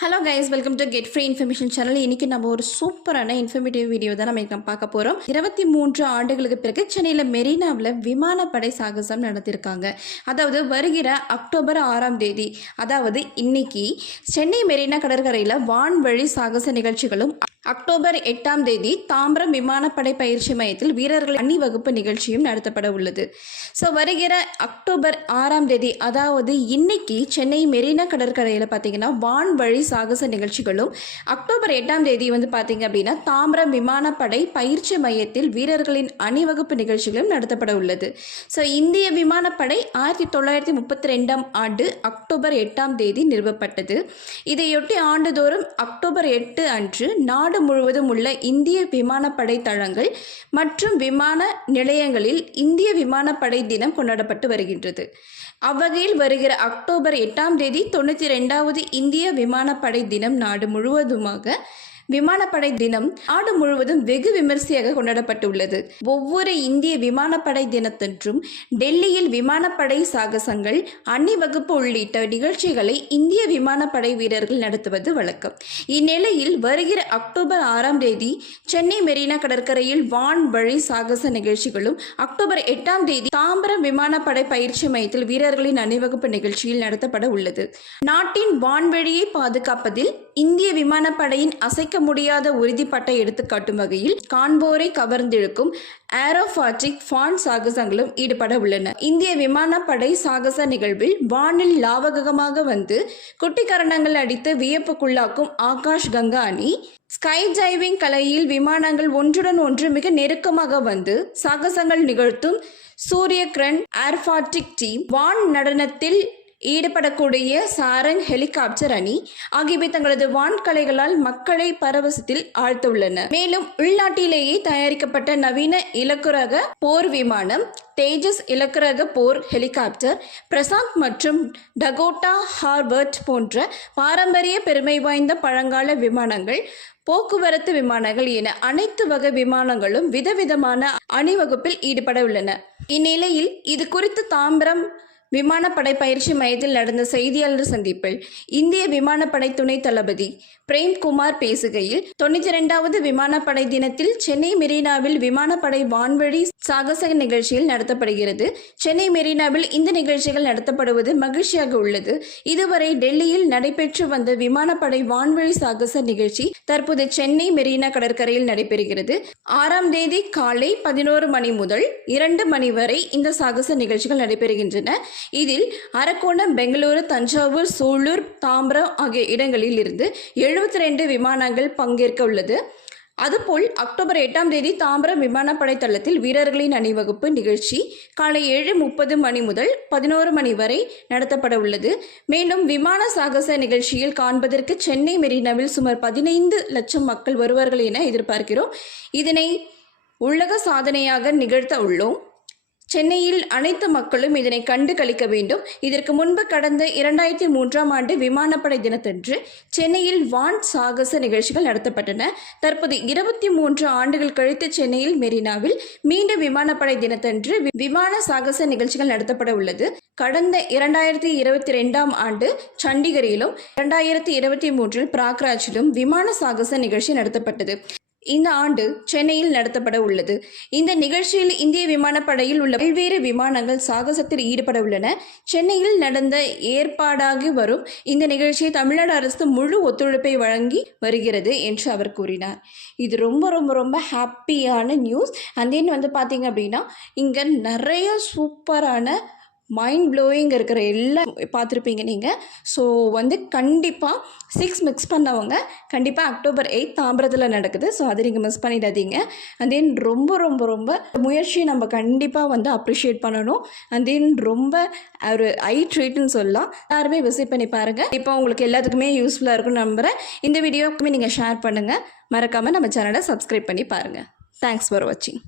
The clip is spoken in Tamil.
Hello guys, welcome to get free information channel. இன்றைக்கி நம்ம ஒரு சூப்பரான இன்ஃபர்மேட்டிவ் வீடியோ தான் நம்ம பார்க்க போகிறோம். 23 ஆண்டுகளுக்கு பிறகு சென்னையில் மெரினாவில் விமானப்படை சாகசம் நடத்தியிருக்காங்க. அதாவது வருகிற அக்டோபர் 6ஆம் தேதி, அதாவது இன்னைக்கு சென்னை மெரினா கடற்கரையில் வான்வழி சாகச நிகழ்ச்சிகளும், அக்டோபர் 8ஆம் தேதி தாம்பரம் விமானப்படை பயிற்சி மையத்தில் வீரர்கள் அணிவகுப்பு நிகழ்ச்சியும் நடத்தப்பட உள்ளது. ஸோ வருகிற அக்டோபர் 6ஆம் தேதி, அதாவது இன்னைக்கு சென்னை மெரினா கடற்கரையில் பார்த்தீங்கன்னா வான்வழி சாகச நிகழ்ச்சிகளும், அக்டோபர் 8ஆம் தேதி பார்த்தீங்க அப்படின்னா தாம்பரம் விமானப்படை பயிற்சி மையத்தில் வீரர்களின் அணிவகுப்பு நிகழ்ச்சிகளும் நடத்தப்பட உள்ளது. ஸோ இந்திய விமானப்படை 1932ஆம் ஆண்டு அக்டோபர் 8ஆம் தேதி நிறுவப்பட்டது. இதையொட்டி ஆண்டுதோறும் அக்டோபர் 8 அன்று நாடு முழுவதும் உள்ள இந்திய விமானப்படை தளங்கள் மற்றும் விமான நிலையங்களில் இந்திய விமானப்படை தினம் கொண்டாடப்பட்டு வருகின்றது. அவ்வகையில் வருகிற அக்டோபர் 8ஆம் தேதி 92வது இந்திய விமானப்படை தினம் நாடு முழுவதுமாக விமானப்படை தினம் நாடு முழுவதும் வெகு விமர்சையாக கொண்டாடப்பட்டுள்ளது. ஒவ்வொரு இந்திய விமானப்படை தினத்தன்றும் டெல்லியில் விமானப்படை சாகசங்கள், அணிவகுப்பு உள்ளிட்ட நிகழ்ச்சிகளை இந்திய விமானப்படை வீரர்கள் நடத்துவது வழக்கம். இந்நிலையில் வருகிற அக்டோபர் 6ஆம் தேதி சென்னை மெரினா கடற்கரையில் வான்வழி சாகச நிகழ்ச்சிகளும், அக்டோபர் 8ஆம் தேதி தாம்பரம் விமானப்படை பயிற்சி மையத்தில் வீரர்களின் அணிவகுப்பு நிகழ்ச்சியில் நடத்தப்பட உள்ளது. நாட்டின் வான்வழியை பாதுகாப்பதில் இந்திய விமானப்படையின் அசைக்க முடியாத உறுதிப்பாட்டை எடுத்துக்காட்டும் வகையில் காண்போரை கவர்ந்திழுக்கும் ஏரோபாட்டிக் ஃபான் சாகசங்களும் ஈடுபட உள்ளன. இந்திய விமானப்படை சாகச நிகழ்வில் வானில் லாவகமாக வந்து குட்டிக்கரணங்கள் அடித்து வியப்புக்குள்ளாக்கும் ஆகாஷ் கங்கா அணி, ஸ்கை டைவிங் கலையில் விமானங்கள் ஒன்றுடன் ஒன்று மிக நெருக்கமாக வந்து சாகசங்கள் நிகழ்த்தும் சூரிய கிரண் ஏர்பாட்டிக் டீம், வான் நடனத்தில் ஈடுபடக்கூடிய சாரங் ஹெலிகாப்டர் அணி ஆகியவை தங்களது வான்கலைகளால் மக்களை பரவசத்தில் ஆழ்த்துள்ளன. மேலும் உள்நாட்டிலேயே தயாரிக்கப்பட்ட நவீன இலக்குரக போர் விமானம் தேஜஸ் இலக்குரக போர் ஹெலிகாப்டர், பிரசாந்த் மற்றும் டகோட்டா ஹார்வர்ட் போன்ற பாரம்பரிய பெருமை வாய்ந்த பழங்கால விமானங்கள், போக்குவரத்து விமானங்கள் என அனைத்து வகை விமானங்களும் விதவிதமான அணிவகுப்பில் ஈடுபட உள்ளன. இந்நிலையில் இது குறித்து தாம்பரம் விமானப்படை பயிற்சி மையத்தில் நடந்த செய்தியாளர் சந்திப்பில் இந்திய விமானப்படை துணை தளபதி பிரேம்குமார் பேசுகையில், 92வது விமானப்படை தினத்தில் சென்னை மெரினாவில் விமானப்படை வான்வழி சாகச நிகழ்ச்சியில் நடத்தப்படுகிறது. சென்னை மெரினாவில் இந்த நிகழ்ச்சிகள் நடத்தப்படுவது மகிழ்ச்சியாக உள்ளது. இதுவரை டெல்லியில் நடைபெற்று வந்த விமானப்படை வான்வழி சாகச நிகழ்ச்சி தற்போது சென்னை மெரினா கடற்கரையில் நடைபெறுகிறது. 6ஆம் தேதி காலை 11 மணி முதல் 2 மணி வரை இந்த சாகச நிகழ்ச்சிகள் நடைபெறுகின்றன. இதில் அரக்கோணம், பெங்களூரு, தஞ்சாவூர், சூலூர், தாம்பரம் ஆகிய இடங்களில் இருந்து 72 விமானங்கள் பங்கேற்க உள்ளது. அதுபோல் அக்டோபர் 8ஆம் தேதி தாம்பரம் விமானப்படை தளத்தில் வீரர்களின் அணிவகுப்பு நிகழ்ச்சி காலை 7:30 மணி முதல் 11 மணி வரை நடத்தப்பட உள்ளது. மேலும் விமான சாகச நிகழ்ச்சியில் காண்பதற்கு சென்னை மெரினாவில் சுமார் 15 லட்சம் மக்கள் வருவார்கள் என எதிர்பார்க்கிறோம். இதனை உலக சாதனையாக நிகழ்த்த உள்ளோம். சென்னையில் அனைத்து மக்களும் இதனை கண்டு களிக்க வேண்டும். இதற்கு முன்பு கடந்த 2003ஆம் ஆண்டு விமானப்படை தினத்தன்று சென்னையில் வான் சாகச நிகழ்ச்சிகள் நடத்தப்பட்டன. தற்போது 23 ஆண்டுகள் கழித்து சென்னையில் மெரினாவில் மீண்டும் விமானப்படை தினத்தன்று விமான சாகச நிகழ்ச்சிகள் நடத்தப்பட உள்ளது. கடந்த 2022ஆம் ஆண்டு சண்டிகரிலும் 2023இல் பிராக்ராஜிலும் விமான சாகச நிகழ்ச்சி நடத்தப்பட்டது. இந்த ஆண்டு சென்னையில் நடத்தப்பட உள்ளது. இந்த நிகழ்ச்சியில் இந்திய விமானப்படையில் உள்ள பல்வேறு விமானங்கள் சாகசத்தில் ஈடுபட உள்ளன. சென்னையில் நடந்த ஏற்பாடாகி வரும் இந்த நிகழ்ச்சியை தமிழ்நாடு அரசு முழு ஒத்துழைப்பை வழங்கி வருகிறது என்று அவர் கூறினார். இது ரொம்ப ரொம்ப ரொம்ப ஹாப்பியான நியூஸ். அண்ட் தென் பார்த்தீங்க அப்படின்னா இங்கே நிறைய சூப்பரான மைண்ட் ப்ளோயிங் இருக்கிற எல்லாம் பார்த்துருப்பீங்க நீங்கள். ஸோ கண்டிப்பாக 6 மிக்ஸ் பண்ணவங்க கண்டிப்பாக அக்டோபர் 8 தாம்பரத்தில் நடக்குது. ஸோ அதை நீங்கள் மிஸ் பண்ணிடாதீங்க. அண்ட் தென் ரொம்ப ரொம்ப ரொம்ப முயற்சியை நம்ம கண்டிப்பாக அப்ரிஷியேட் பண்ணணும். அண்ட் தென் ரொம்ப ஒரு ஐ ட்ரீட்னு சொல்லலாம். எல்லாருமே விசிட் பண்ணி பாருங்கள். இப்போ உங்களுக்கு எல்லாத்துக்குமே யூஸ்ஃபுல்லாக இருக்குன்னு நம்புகிறேன். இந்த வீடியோக்குமே நீங்கள் ஷேர் பண்ணுங்கள். மறக்காமல் நம்ம சேனலை சப்ஸ்கிரைப் பண்ணி பாருங்கள். தேங்க்ஸ் ஃபார் வாட்சிங்.